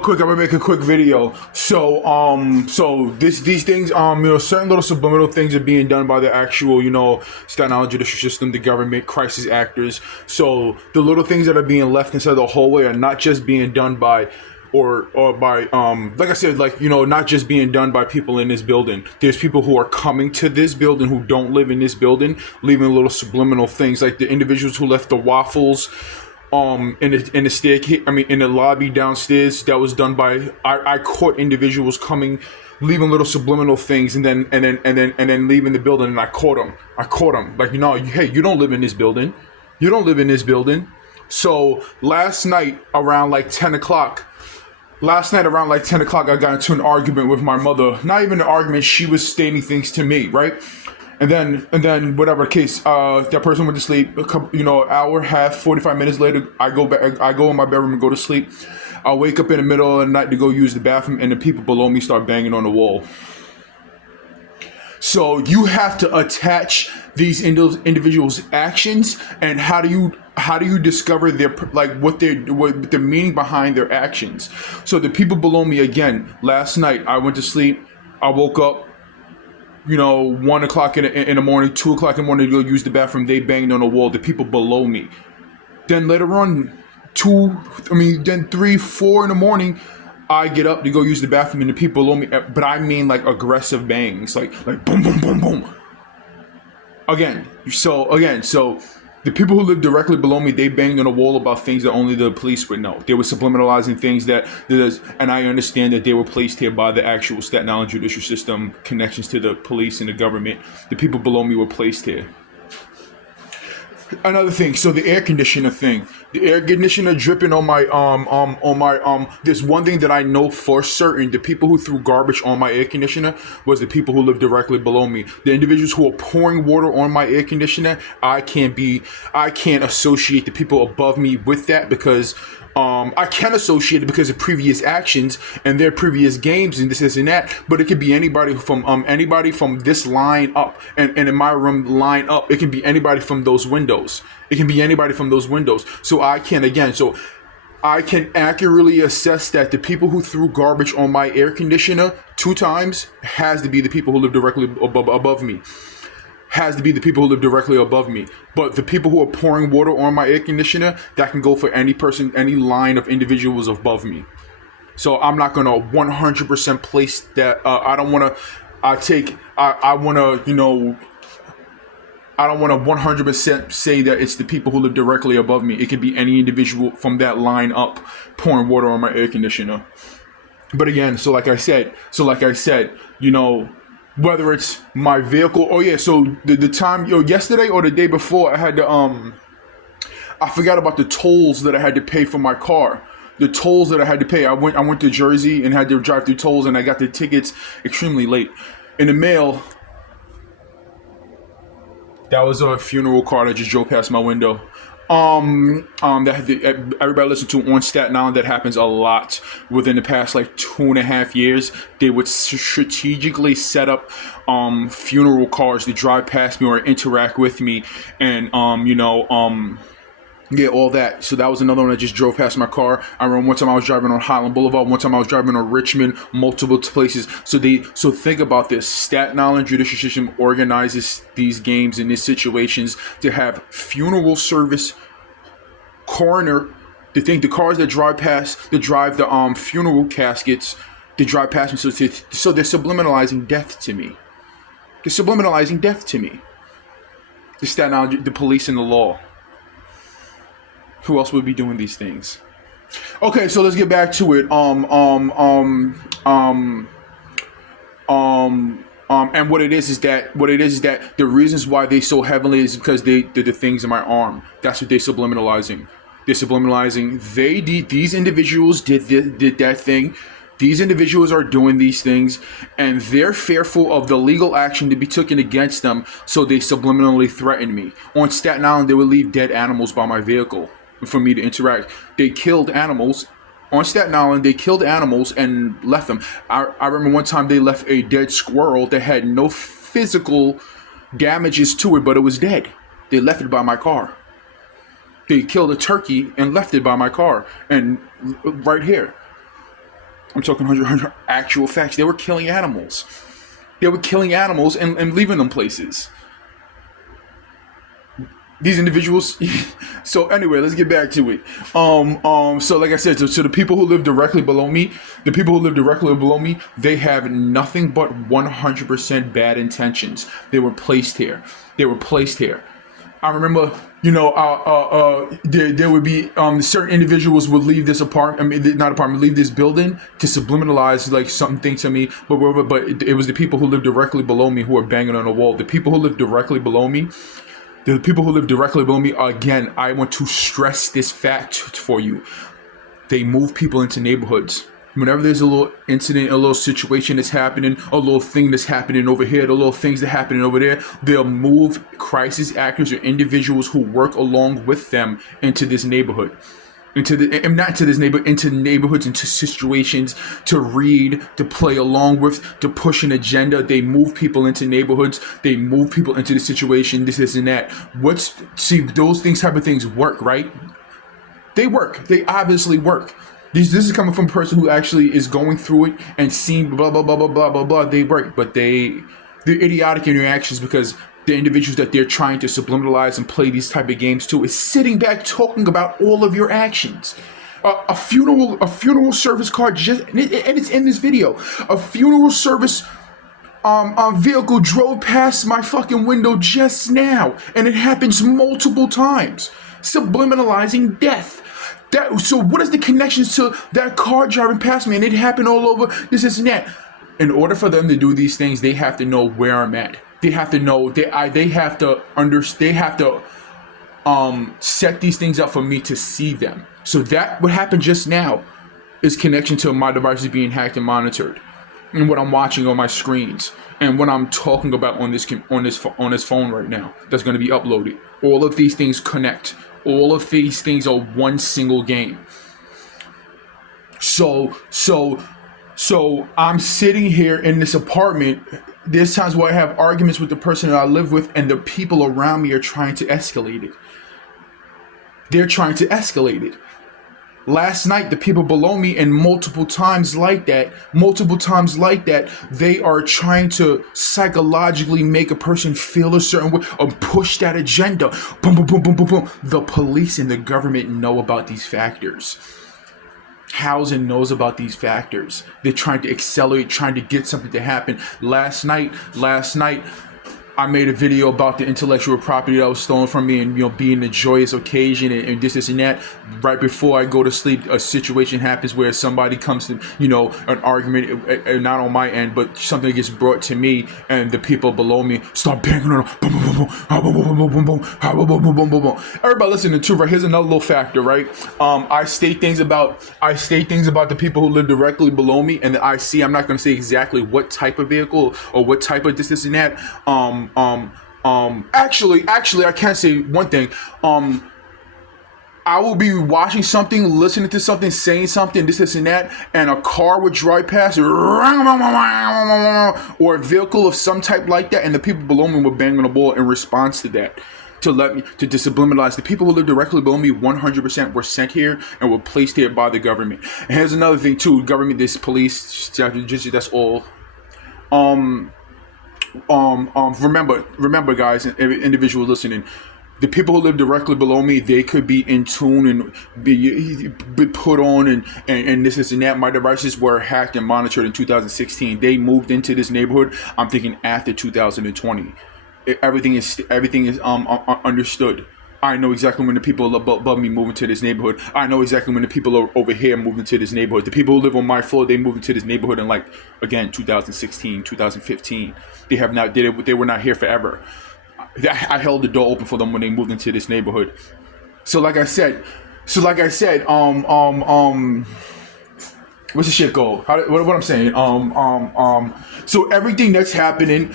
Quick, I'm gonna make a quick video. These things, certain little subliminal things are being done by the actual, Staten Island judicial system, the government, crisis actors. So the little things that are being left inside the hallway are not just being done by, or by, like I said, not just being done by people in this building. There's people who are coming to this building who don't live in this building, leaving little subliminal things, like the individuals who left the waffles in the staircase, in the lobby downstairs. That was done by, I caught individuals coming, leaving little subliminal things, and then leaving the building, and I caught them like, hey, you don't live in this building, so last night around like 10 o'clock, I got into an argument with my mother. Not even an argument, she was stating things to me, right? And then whatever case, that person went to sleep. A couple, hour, half, 45 minutes later, I go back. I go in my bedroom and go to sleep. I wake up in the middle of the night to go use the bathroom, and the people below me start banging on the wall. So you have to attach these individuals' actions, and how do you discover their, what the meaning behind their actions? So the people below me, again, last night I went to sleep. I woke up, 1 o'clock in the morning, 2 o'clock in the morning to go use the bathroom. They banged on the wall, the people below me. Then later on, 3, 4 in the morning, I get up to go use the bathroom, and the people below me, but I mean like aggressive bangs, like boom, boom, boom, boom. So the people who live directly below me, they banged on the wall about things that only the police would know. They were subliminalizing things and I understand that they were placed here by the actual Staten Island judicial system, connections to the police and the government. The people below me were placed here. Another thing, so the air conditioner thing, the air conditioner dripping on my there's one thing that I know for certain: the people who threw garbage on my air conditioner was the people who live directly below me. The individuals who are pouring water on my air conditioner, I can't associate the people above me with that, because I can associate it because of previous actions and their previous games and this and that. But it could be anybody from this line up, and in my room line up. It can be anybody from those windows. So I can accurately assess that the people who threw garbage on my air conditioner 2 times has to be the people who live directly above me. But the people who are pouring water on my air conditioner, that can go for any person, any line of individuals above me. So I'm not going to 100% place that. I don't want to 100% say that it's the people who live directly above me. It could be any individual from that line up pouring water on my air conditioner. But again, so like I said, whether it's my vehicle. Oh yeah, so the time, yesterday or the day before, I had to I forgot about the tolls that I had to pay for my car. I went to Jersey and had to drive through tolls, and I got the tickets extremely late. In the mail, that was a funeral car that just drove past my window. Everybody listen to on Staten Island. That happens a lot within the past 2.5 years. They would strategically set up funeral cars to drive past me or interact with me, and yeah, all that. So that was another one that just drove past my car. I remember one time I was driving on Highland Boulevard. One time I was driving on Richmond. Multiple places. So think about this. Staten Island judicial system organizes these games and these situations to have funeral service, coroner. The cars that drive the funeral caskets, they drive past me. So they're subliminalizing death to me. The Staten Island, the police, and the law. Who else would be doing these things? Okay, so let's get back to it. And what it is that the reasons why they so heavily is because they did the things in my arm. That's what they're subliminalizing. These individuals did that thing. These individuals are doing these things, and they're fearful of the legal action to be taken against them, so they subliminally threaten me. On Staten Island, they would leave dead animals by my vehicle for me to interact. They killed animals. On Staten Island, they killed animals and left them. I remember one time they left a dead squirrel that had no physical damages to it, but it was dead. They left it by my car. They killed a turkey and left it by my car, and right here. I'm talking 100 actual facts. They were killing animals. They were killing animals and leaving them places. These individuals. So anyway, let's get back to it. So like I said, so the people who live directly below me, they have nothing but 100% bad intentions. They were placed here. I remember, there would be certain individuals would leave this leave this building to subliminalize like something to me, but it was the people who live directly below me who are banging on the wall. The people who live directly below me, again, I want to stress this fact for you. They move people into neighborhoods. Whenever there's a little incident, a little situation that's happening, a little thing that's happening over here, the little things that are happening over there, they'll move crisis actors or individuals who work along with them into this neighborhood. Into neighborhoods, into situations to read, to play along with, to push an agenda. They move people into neighborhoods. They move people into the situation, this and that. Those type of things work, right? They work. They obviously work. This is coming from a person who actually is going through it and seeing blah, blah, blah, blah, blah, blah, blah. They work, but they're idiotic in their actions because the individuals that they're trying to subliminalize and play these type of games to is sitting back talking about all of your actions. A funeral service car, and it's in this video. A funeral service vehicle drove past my fucking window just now, and it happens multiple times. Subliminalizing death. So what is the connections to that car driving past me and it happened all over this and that? In order for them to do these things, they have to know where I'm at. They have to know they have to understand. They have to set these things up for me to see them. So that what happened just now is connection to my devices being hacked and monitored, and what I'm watching on my screens, and what I'm talking about on this phone right now that's going to be uploaded. All of these things connect. All of these things are one single game. So I'm sitting here in this apartment. There's times where I have arguments with the person that I live with, and the people around me are trying to escalate it. They're trying to escalate it. Last night, the people below me, and multiple times like that, they are trying to psychologically make a person feel a certain way or push that agenda. Boom, boom, boom, boom, boom, boom. The police and the government know about these factors. Housing knows about these factors. They're trying to accelerate, trying to get something to happen. Last night, I made a video about the intellectual property that was stolen from me, and being a joyous occasion and this and that. Right before I go to sleep, a situation happens where somebody comes to an argument, not on my end, but something gets brought to me, and the people below me start banging on. Boom, boom, boom, boom, boom, boom, boom, boom, boom, boom, boom, boom. Everybody listening to, right? Here's another little factor, right? I state things about the people who live directly below me, and I'm not going to say exactly what type of vehicle or what type of this and that. Actually, I can't say one thing. I will be watching something, listening to something, saying something, this and that, and a car would drive past, or a vehicle of some type like that, and the people below me would bang on the ball in response to that. To subliminalize. The people who live directly below me 100% were sent here and were placed here by the government. And here's another thing too: government, this police, that's all. Remember, guys, and individuals listening, the people who live directly below me, they could be in tune and be put on and this and that. My devices were hacked and monitored in 2016. They moved into this neighborhood, I'm thinking, after 2020. Everything is understood. I know exactly when the people above me move into this neighborhood. I know exactly when the people over here move into this neighborhood. The people who live on my floor, they moved into this neighborhood in 2016, 2015. They were not here forever. I held the door open for them when they moved into this neighborhood. So like I said, what's the shit called? What I'm saying? So everything that's happening,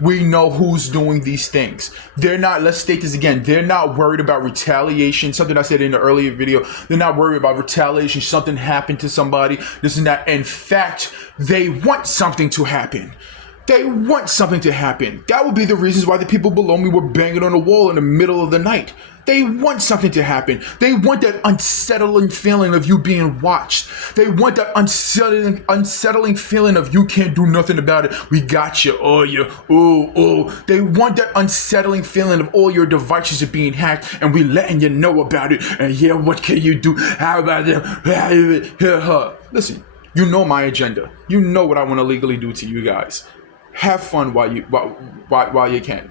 we know who's doing these things. They're not, let's state this again, they're not worried about retaliation. Something I said in the earlier video, they're not worried about retaliation, something happened to somebody, this and that. In fact, they want something to happen. They want something to happen. That would be the reasons why the people below me were banging on the wall in the middle of the night. They want something to happen. They want that unsettling feeling of you being watched. They want that unsettling feeling of you can't do nothing about it. We got you. Oh, you. Oh. They want that unsettling feeling of all your devices are being hacked and we letting you know about it. And yeah, what can you do? How about them? Listen, you know my agenda. You know what I want to legally do to you guys. Have fun while you can.